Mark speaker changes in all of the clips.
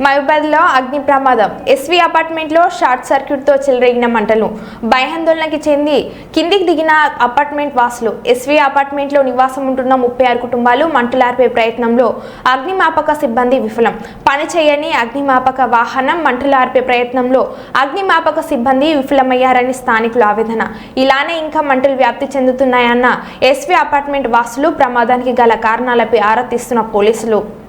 Speaker 1: మహబాద్లో అగ్ని ప్రమాదం. ఎస్వి అపార్ట్మెంట్లో షార్ట్ సర్క్యూట్తో చెలరేగిన మంటలు. భయాందోళనకి చెంది కిందికి దిగిన అపార్ట్మెంట్ వాసులు. ఎస్వి అపార్ట్మెంట్లో నివాసం ఉంటున్న ముప్పై ఆరు కుటుంబాలు మంటలార్పే ప్రయత్నంలో అగ్నిమాపక సిబ్బంది విఫలం. పని చేయని అగ్నిమాపక వాహనం మంటలార్పే ప్రయత్నంలో అగ్నిమాపక సిబ్బంది విఫలమయ్యారని స్థానికుల ఆవేదన. ఇలానే ఇంకా మంటలు వ్యాప్తి చెందుతున్నాయన్న ఎస్వి అపార్ట్మెంట్ వాసులు ప్రమాదానికి గల కారణాలపై ఆరా తీస్తున్న పోలీసులు.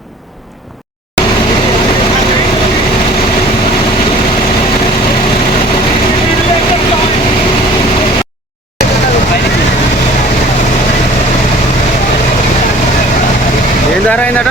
Speaker 2: ఏం ధర అయిందట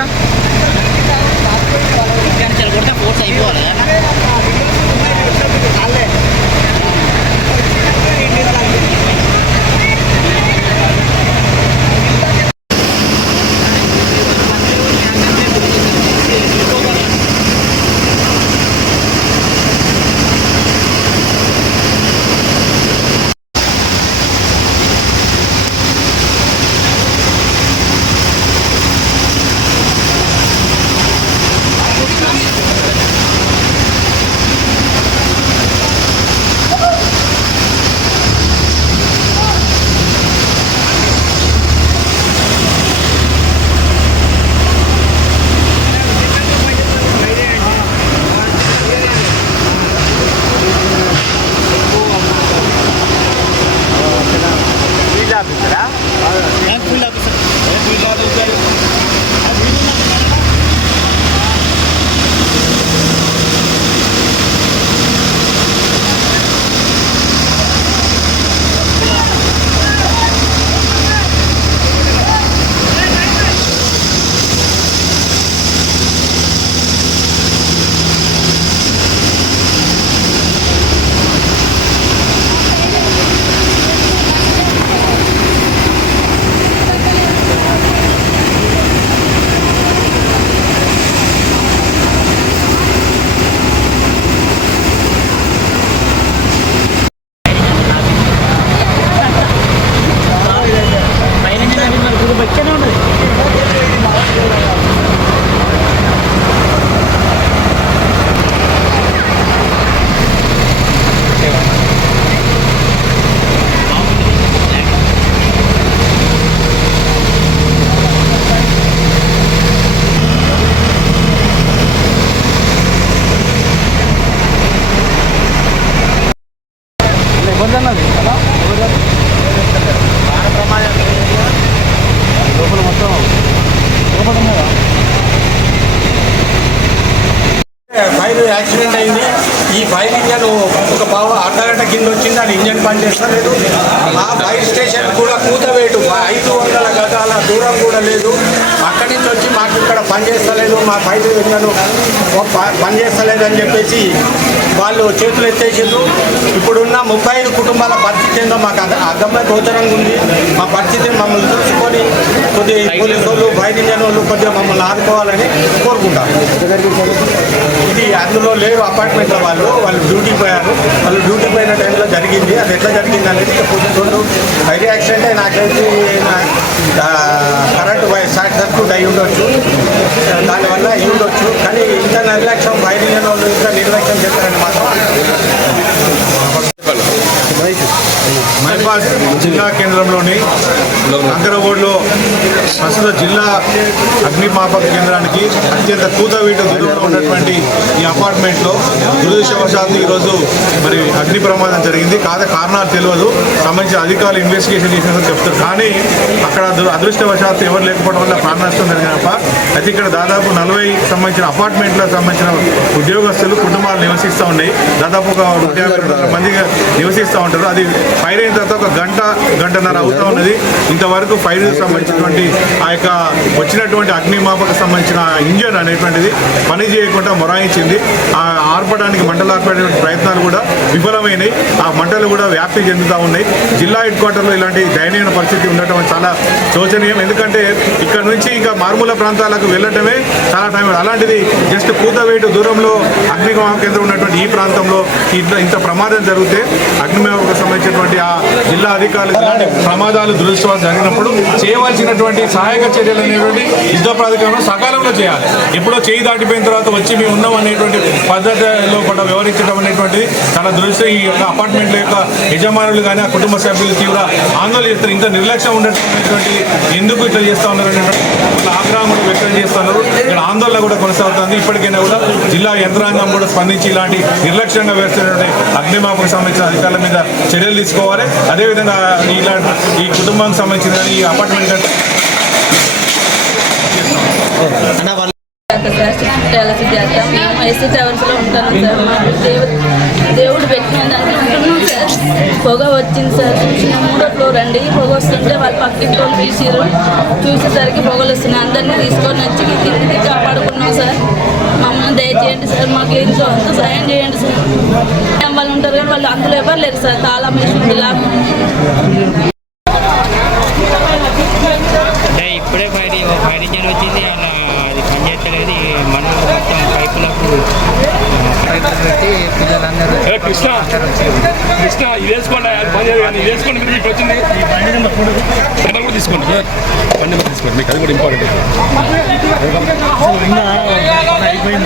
Speaker 3: యాక్సిడెంట్ అయింది. ఈ ఫైర్ ఇంజన్ ఒక పావు అర్ధ గంట కింద వచ్చింది. అది ఇంజన్ పనిచేస్తలేదు. ఆ ఫైర్ స్టేషన్ కూడా కూతవేటు. ఐదు వందల గజాల దూరం కూడా లేదు. అక్కడి నుంచి వచ్చి మాకు ఇక్కడ పనిచేస్తలేదు. మా ఫైర్ ఇంజన్ పనిచేస్తలేదు అని చెప్పేసి వాళ్ళు చేతులు ఎత్తేసిండ్రు. ఇప్పుడు ముప్పై ఐదు కుటుంబాల పరిస్థితి ఏందో మాకు అగమ్య గోచరంగా ఉంది. మా పరిస్థితి మమ్మల్ని చూసుకొని కొద్ది పోలీసు వాళ్ళు బయట ఇంజన్ వాళ్ళు కొద్దిగా మమ్మల్ని ఆదుకోవాలని కోరుకుంటాం ఇది అందులో లేరు అపార్ట్మెంట్ల వాళ్ళు. వాళ్ళు డ్యూటీ పోయారు. వాళ్ళు డ్యూటీ పోయిన టైంలో జరిగింది. అది ఎట్లా జరిగింది అనేది పోలీసు వాళ్ళు ఫైర్ యాక్సిడెంట్ అయి నాకైతే నా- కరెంటు షార్ట్ సర్క్యూట్ అయి ఉండొచ్చు. దానివల్ల అయి ఉండొచ్చు. కానీ ఇంత నిర్లక్ష్యం ఫైర్ ఇంజన్ వాళ్ళు ఇంత నిర్లక్ష్యం చేస్తారని మాత్రం మహిబాద్ జిల్లా కేంద్రంలోని అంకరగోడ్లో ప్రస్తుత జిల్లా అగ్నిమాపక కేంద్రానికి అత్యంత కూతవీటు దూరంలో ఉన్నటువంటి ఈ అపార్ట్మెంట్లో దురదృష్టవశాత్తు ఈరోజు మరి అగ్ని ప్రమాదం జరిగింది. కాదు కారణాలు తెలియదు. సంబంధించిన అధికారులు ఇన్వెస్టిగేషన్ చేసినట్టు చెప్తారు. కానీ అక్కడ అదృష్టవశాత్తు ఎవరు లేకపోవడం వల్ల ప్రాణ నష్టం జరిగినప్ప అయితే ఇక్కడ దాదాపు నలభై సంబంధించిన అపార్ట్మెంట్లకు సంబంధించిన ఉద్యోగస్తులు కుటుంబాలు నివసిస్తూ ఉన్నాయి దాదాపు ఒక మంది నివసిస్తూ ఉంటారు. అది ఫైర్ అయిన తర్వాత ఒక గంట గంటన్నర అవుతూ ఉన్నది. ఇంతవరకు ఫైర్ సంబంధించినటువంటి ఆ యొక్క వచ్చినటువంటి అగ్నిమాపక సంబంధించిన ఇంజన్ అనేటువంటిది పని చేయకుండా మొరాయించింది. ఆ ఆర్పడానికి మంటలు ఆర్పడే ప్రయత్నాలు కూడా విఫలమైనాయి. ఆ మంటలు కూడా వ్యాప్తి చెందుతూ ఉన్నాయి. జిల్లా హెడ్ క్వార్టర్లో ఇలాంటి దయనీయ పరిస్థితి ఉండటం చాలా శోచనీయం. ఎందుకంటే ఇక్కడ నుంచి ఇంకా మారుమూల ప్రాంతాలకు వెళ్ళటమే చాలా టైం అలాంటిది జస్ట్ కూతవేటు దూరంలో అగ్నిమాపక కేంద్రం ఉన్నటువంటి ఈ ప్రాంతంలో ఇంత ఇంత ప్రమాదం జరిగితే అగ్నిమాపకు సంబంధించినటువంటి ఆ జిల్లా అధికారులు ఇలాంటి ప్రమాదాలు దురదృష్టవాలు జరిగినప్పుడు చేయవలసినటువంటి సహాయక చర్యలు అనేటువంటి యుద్ధ ప్రాధికారంలో సకాలంలో చేయాలి. ఎప్పుడో చేయి దాటిపోయిన తర్వాత వచ్చి మేము ఉన్నాం అనేటువంటి పద్ధతిలో కూడా వ్యవహరించడం అనేటువంటిది చాలా దృష్టి ఈ యొక్క అపార్ట్మెంట్ల యొక్క యజమానులు కానీ ఆ కుటుంబ సభ్యులు తీవ్ర ఆందోళన చేస్తారు. ఇంత నిర్లక్ష్యం ఉండేటువంటి ఎందుకు ఇట్లా చేస్తూ ఉన్నారు అనేటువంటి ఆగ్రహం కూడా వ్యక్తం చేస్తున్నారు కూడా కొనసాగుతుంది. ఇప్పటికైనా కూడా జిల్లా యంత్రాంగం కూడా స్పందించి ఇలాంటి నిర్లక్ష్యంగా వేస్తున్నటువంటి అగ్నిమాపకు సంబంధించిన అధికారుల మీద చర్యలు తీసుకోవాలి. అదేవిధంగా ఇలా ఈ కుటుంబానికి సంబంధించిన ఈ అపార్ట్మెంట్
Speaker 4: మేము ఎస్సీ ట్రావెల్స్లో ఉంటాను సార్. మాకు పొగ వచ్చింది సార్. చూసిన మూడో ఫ్లోర్ అండి పొగ వస్తుంటే వాళ్ళు పక్కకి వాళ్ళు తీసారు చూసేసరికి పొగలు వస్తున్నాయి. అందరినీ తీసుకొని వచ్చి కిందికి కాపాడుకున్నాం సార్. మమ్మల్ని దయచేయండి సార్. మాకు ఎంతో అంత సాయం చేయండి సార్. వాళ్ళు ఉంటారు కానీ వాళ్ళు అందులో ఎవరు లేరు సార్. తాళం వేసి ఉంది లాక్
Speaker 5: అంటే ఇప్పుడే ఫైర్ ఫైర్ ఇంజన్ వచ్చింది అలా అది పనిచేస్తలేదు ఈ మనం మొత్తం పైపులకు పైపులు పెట్టి
Speaker 6: ఏ కృష్ణ? కృష్ణ ఇది వేసుకోండి అది పని ఇది వేసుకోండి మీరు మీకు వచ్చింది నెంబర్ కూడా తీసుకోండి. సార్ ఫోన్ నెంబర్ తీసుకోండి మీకు అది కూడా ఇంపార్టెంట్
Speaker 5: ఇప్పుడే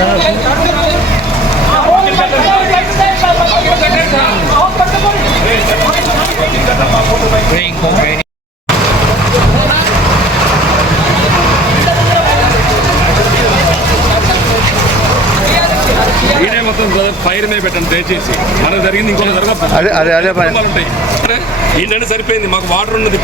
Speaker 5: ఇంకో ఫైర్
Speaker 6: మీద పెట్టండి దయచేసి. మనకు జరిగింది ఇంకొక జరగదు.
Speaker 2: అదే అదే అదే
Speaker 6: ఏంటంటే సరిపోయింది మాకు వాటర్ ఉన్నది.